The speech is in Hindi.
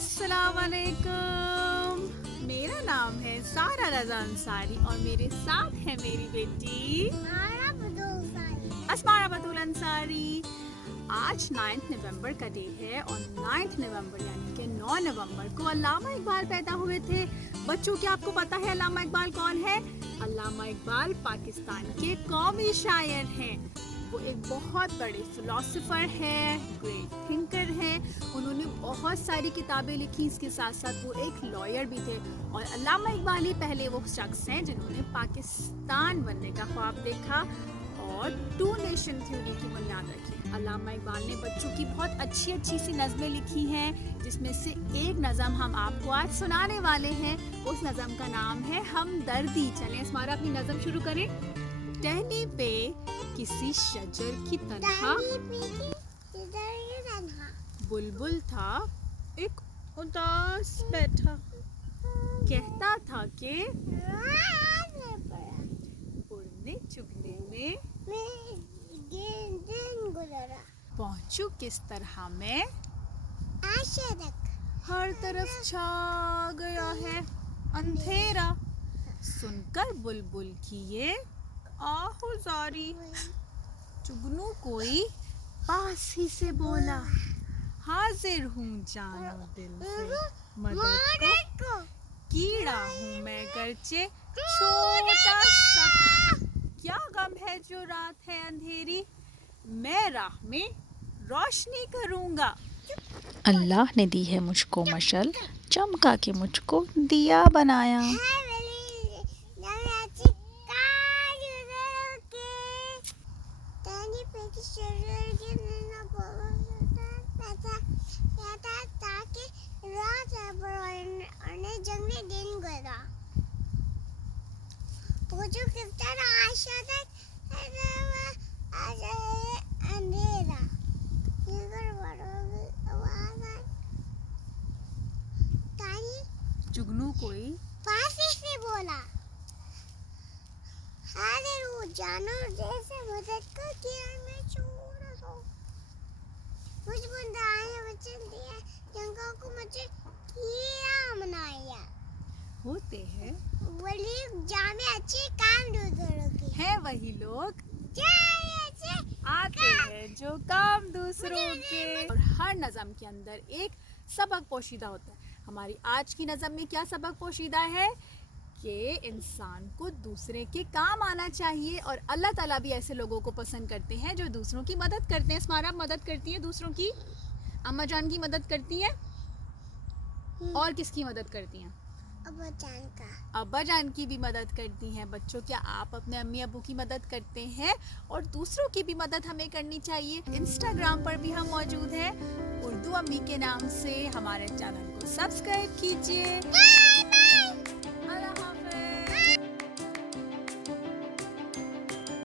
अस्सलाम वालेकुम। मेरा नाम है सारा रज़ा अंसारी और मेरे साथ है मेरी बेटी अस्मारा बतूल अंसारी। आज 9 नवंबर का डे है और 9 नवंबर यानी कि 9 नवंबर को अल्लामा इकबाल पैदा हुए थे। बच्चों, क्या आपको पता है अल्लामा इकबाल कौन है? अल्लामा इकबाल पाकिस्तान के कौमी शायर हैं। वो एक बहुत बड़े फिलोसोफर है, ग्रेट थिंकर है। उन्होंने बहुत सारी किताबें लिखी, इसके साथ साथ वो एक लॉयर भी थे। और अल्लामा इकबाल ही पहले वो शख्स हैं जिन्होंने पाकिस्तान बनने का ख्वाब देखा और टू नेशन थ्योरी की बुनियाद रखी। अल्लामा इकबाल ने बच्चों की बहुत अच्छी अच्छी सी नज़में लिखी हैं, जिसमें से एक नज़म हम आपको आज सुनाने वाले हैं। उस नज़म का नाम है हमदर्दी। चलें अस्मारा अपनी नज़म शुरू करें। टहनी पे किसी शजर की तनहा बुलबुल था एक उदास बैठा, कहता था कि उड़ने चुगने में पहुंचू किस तरह मैं, हर तरफ छा गया है अंधेरा, सुनकर बुलबुल की ये आहुजारी, जुगनू कोई पास ही से बोला, हाजिर हूँ जानो दिल से मदद को, कीड़ा हूँ मैं गर्चे छोटा सा, क्या गम है जो रात है अंधेरी, मैं राह में रोशनी करूँगा। अल्लाह ने दी है मुझको मशल, चमका के मुझको दिया बनाया। जुगनू कोई पास से बोला, हाजिर हूँ जानो जैसे मदद को किया मैं छोड़ दो, मुझको दाएं वचन दिया, जंगों को मुझे कीड़ा बनाया। होते हैं वही जामे अच्छे काम दूसरों के है, वही लोग अच्छे आते हैं जो काम दूसरों के। और हर नज़म के अंदर एक सबक पोशीदा होता है। हमारी आज की नज़म में क्या सबक पोशीदा है कि इंसान को दूसरे के काम आना चाहिए और अल्लाह ताला भी ऐसे लोगों को पसंद करते हैं जो दूसरों की मदद करते हैं। स्मारा मदद करती है दूसरों की, अम्मा जान की मदद करती हैं और किसकी मदद करती हैं? अब्बा जान की भी मदद करती हैं। बच्चों, क्या आप अपने अम्मी अब्बू की मदद करते हैं? और दूसरों की भी मदद हमें करनी चाहिए। इंस्टाग्राम पर भी हम मौजूद हैं उर्दू अम्मी के नाम से। हमारे चैनल को सब्सक्राइब कीजिए।